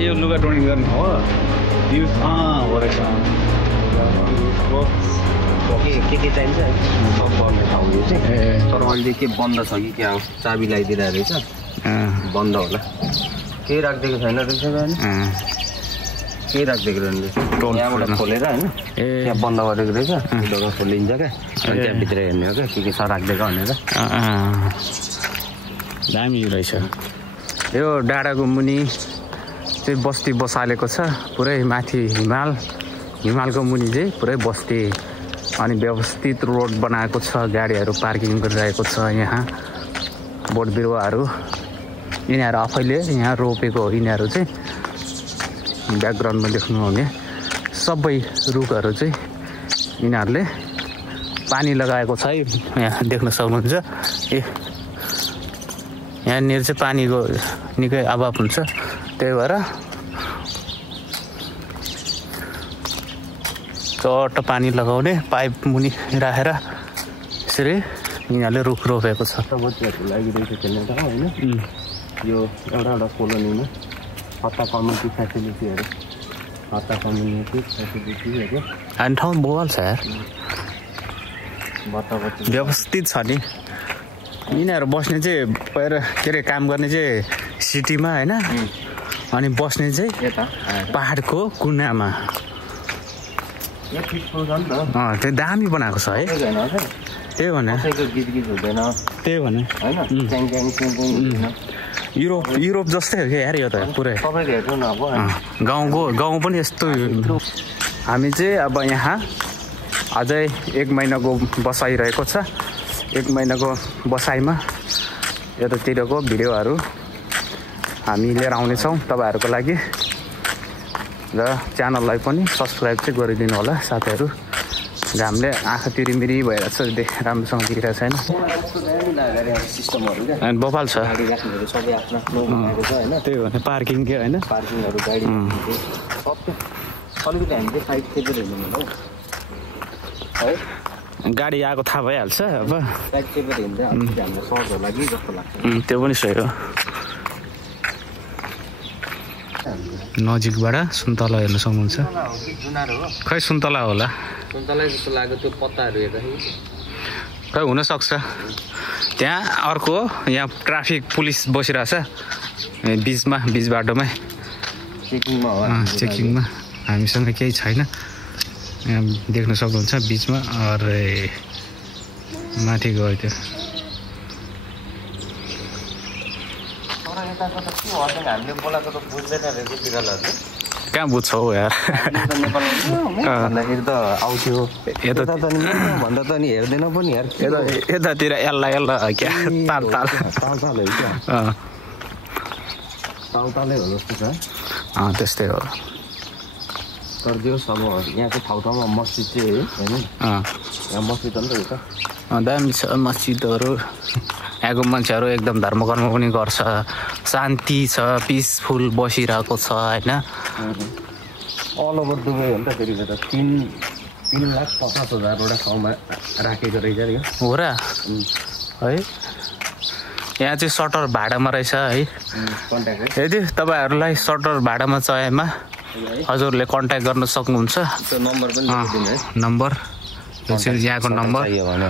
यो लुगा टोनिङ गर्ने हो युज हो रहेछ के चाहिन्छ सब गर्ने ठाउँ यो चाहिँ तर अहिले के बन्द छ कि क्या चाबी लगाइदिरहेको रहेछ बन्द होला केही राखिदिएको छैन रहेछ केही राखिदिएको रहेछ यहाँबाट खोलेर होइन त्यहाँ बन्द गरेको रहेछ जग्गा खोलिन्छ क्या अनि त्यहाँभित्र हेर्ने हो क्या के छ राखिदिएको भनेर दामी रहेछ यो डाँडाको मुनि चाहिँ बस्ती बसालेको छ पुरै माथि हिमालको मुनि चाहिँ पुरै बस्ती अनि व्यवस्थित रोड बनाएको छ गाडीहरू पार्किङ गरिरहेको छ यहाँ बोट बिरुवाहरू यिनीहरू आफैले यहाँ रोपेको हो यिनीहरू चाहिँ ब्याकग्राउन्डमा देख्नु हो भने सबै रुखहरू चाहिँ यिनीहरूले पानी लगाएको छ है यहाँ देख्न सक्नुहुन्छ यहाँनिर चाहिँ पानीको निकै अभाव हुन्छ त्यही भएर चट्ट पानी लगाउने पाइप मुनि राखेर यसरी यिनीहरूले रुख रोपेको छ लागिरहेको खेल्ने ठाउँ होइन यो एउटा कोलोनीमा हत्ता कम्युनिटी फेसिलिटीहरू अनि ठाउँ बोल छ यार व्यवस्थित छ नि यिनीहरू बस्ने चाहिँ पहिला के अरे काम गर्ने चाहिँ सिटीमा होइन अनि बस्ने चाहिँ पहाडको कुनामा त्यो दामी बनाएको छ है त्यही भने युरोप जस्तै हो क्या यार यो त पुरै गाउँ पनि यस्तो हामी चाहिँ अब यहाँ अझै 1 महिनाको बसाइरहेको छ 1 महिनाको बसाइमा यतातिरको भिडियोहरू हामी लिएर आउनेछौँ तपाईँहरूको लागि र च्यानललाई पनि सब्सक्राइब चाहिँ गरिदिनु होला साथीहरू घामले आँखा तिरिमिरी भइरहेको छ राम्रोसँग देखिरहेको छैन अनि बबाल छ त्यही भने पार्किङ के होइन गाडी आएको थाहा भइहाल्छ अब त्यो पनि सही हो नजिकबाट सुन्तला हेर्न सक्नुहुन्छ खै सुन्तला होला खै हुनसक्छ त्यहाँ अर्को यहाँ ट्राफिक पुलिस बसिरहेछ बिच बाटोमै चेकिङमा हामीसँग केही छैन यहाँ देख्न सक्नुहुन्छ बिचमा अरे माथि गयो त्यो कहाँ बुझ्छौ यार भन्दाखेरि त आउँथ्यो यता त नि भन्दा त नि हेर्दैन पनि यार यतातिर एल्ला क्या तालतालै हो जस्तो छ त्यस्तै हो तर जो अब यहाँको ठाउँमा मस्जिद चाहिँ होइन यहाँ मस्जिद हो नि त दामी छ मस्जिदहरू यहाँको मान्छेहरू एकदम धर्म कर्म पनि गर्छ शान्ति छ पिसफुल बसिरहेको छ होइन अल ओभर दुबई हो नि त फेरि त 3,50,000 वटा ठाउँमा राखेको रहेछ हो र है यहाँ चाहिँ सटर भाडामा रहेछ है यदि तपाईँहरूलाई सटर भाडामा चाहिएमा हजुरले कन्ट्याक्ट गर्न सक्नुहुन्छ नम्बर यहाँको नम्बर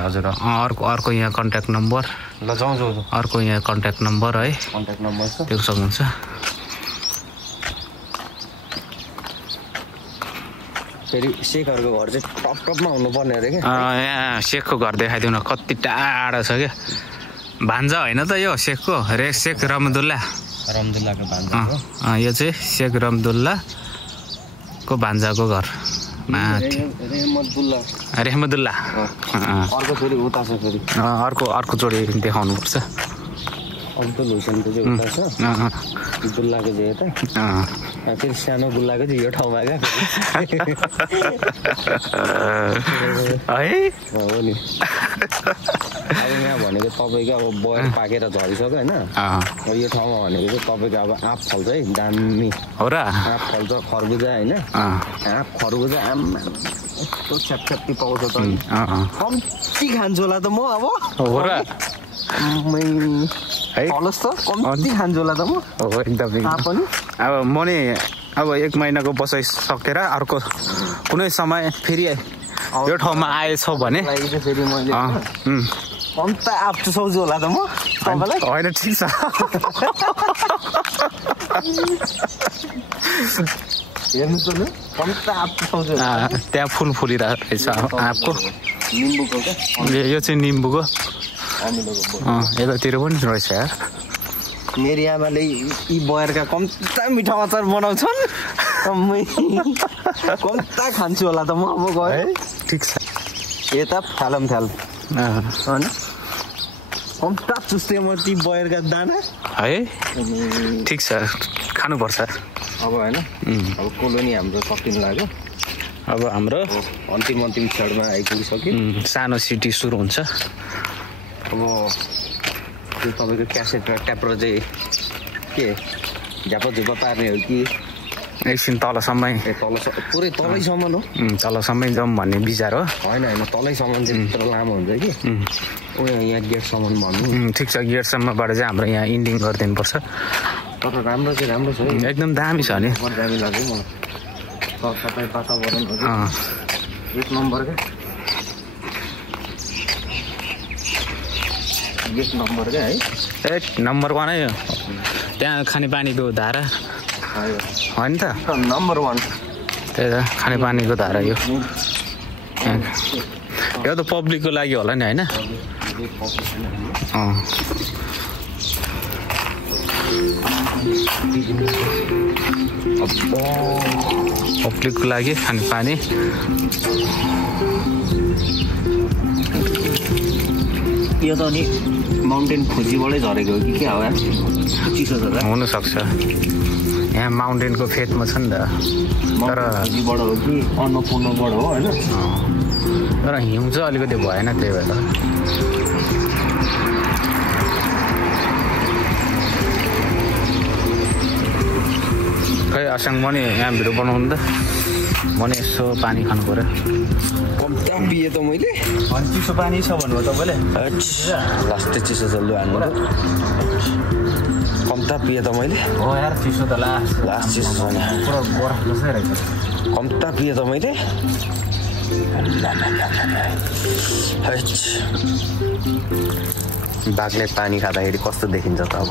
हजुर अर्को यहाँ कन्ट्याक्ट नम्बर ल जाउँ अर्को यहाँ कन्ट्याक्ट नम्बर है कन्ट्याक्ट नम्बर छ देख्न सक्नुहुन्छ फेरि शेखहरूको घर चाहिँ टपमा हुनुपर्ने अरे क्या यहाँ शेखको घर देखाइदिउँ न कति टाढा छ क्या भान्जा होइन त यो शेखको शेख रहमतुल्लाहको भान्जा यो चाहिँ शेख रहमतुल्लाहको भान्जाको घर रेहमतुल्लाह अर्को छोरी उता छ फेरि अर्को जोडी देखाउनुपर्छ अब्दुल हुसैनको चाहिँ उता छ गुल्लाको चाहिँ यता फेरि सानो गुल्लाको चाहिँ यो ठाउँमा क्या है हो नि अब यहाँ भनेको तपाईँको अब बयर पाकेर झरिसक्यो होइन यो ठाउँमा भनेको चाहिँ तपाईँको अब आँप फल्छ है दामी हो र आँप फल्छ खरबुजा होइन आँप खरबुजा आम्मा यस्तो छ्यापछ्याप्ती पाउँछ त कम्ती खान्छु होला त म अब हो र फलोस् त कम्ती खान्छु होला त म हो एकदम पनि अब म नि अब 1 महिनाको बसाइ सकेर अर्को कुनै समय फेरि यो ठाउँमा आएछ भने फेरि मैले कम्ता आँप चुसाउँछु होला त म तपाईँलाई होइन ठिक छ हेर्नु त ल कम्ता आँप चुसाउँछु त्यहाँ फुल फुलिरहेको रहेछ आँपको निम्बुको क्या यो चाहिँ निम्बुको यतातिर पनि रहेछ यार मेरो आमाले यी बयरका कम्ता मिठो अचार बनाउँछन् कम्ता खान्छु होला त म अब गएँ ठिक छ यता थालम थाल होइन कम्ता चुस्थे म ती बयरका दाना है ठिक छ खानुपर्छ अब होइन अब कोलोनी हाम्रो सकिनु लाग्यो अब हाम्रो अन्तिम क्षणमा आइपुगिसक्यो सानो सिटी सुरु हुन्छ अब त्यो तपाईँको क्यासेट र ट्याप्रो चाहिँ के झ्यापा झुपा पार्ने हो कि एकछिन तलसम्मै पुरै तलैसम्म हो तलसम्मै जाउँ भन्ने विचार हो होइन तलैसम्म चाहिँ यत्रो लामो हुन्छ कि यहाँ गेटसम्म भन्नु ठिक छ गेटसम्मबाट चाहिँ हाम्रो यहाँ इन्डिङ गरिदिनुपर्छ तर राम्रो चाहिँ राम्रो छ एकदम दामी छ नि दामी लाग्यो मलाई सबै वातावरण 1 नम्बर क्या गेट नम्बर क्या है 1 नम्बर 1 है त्यहाँ खानेपानीको धारा होइन त नम्बर 1 त्यही त खानेपानीको धारा यो यो त पब्लिकको लागि होला नि होइन पब्लिकको लागि खानेपानी यो त अनि माउन्टेन खोजीबाटै झरेको हो कि क्या हो चिसो छ हुनसक्छ यहाँ माउन्टेनको फेदमा छ नि त तर खोजीबाट हो कि अन्नपूर्णबाट हो होइन तर हिउँ चाहिँ अलिकति भएन त्यही भएर खै असाङ म नि यहाँ भिडियो बनाउनु त म नि यसो पानी खानु पऱ्यो कम्ता पिएँ त मैले अनि चिसो पानी छ भन्नुभयो तपाईँले लास्टै चिसो जल्लो हाल्नु कम्ता पिएँ त मैले हो यार चिसो त लास्ट चिसो छ नि पुरा बरफ जस्तै रहेछ कम्ता पिएँ त मैले बाघले पानी खाँदाखेरि कस्तो देखिन्छ त अब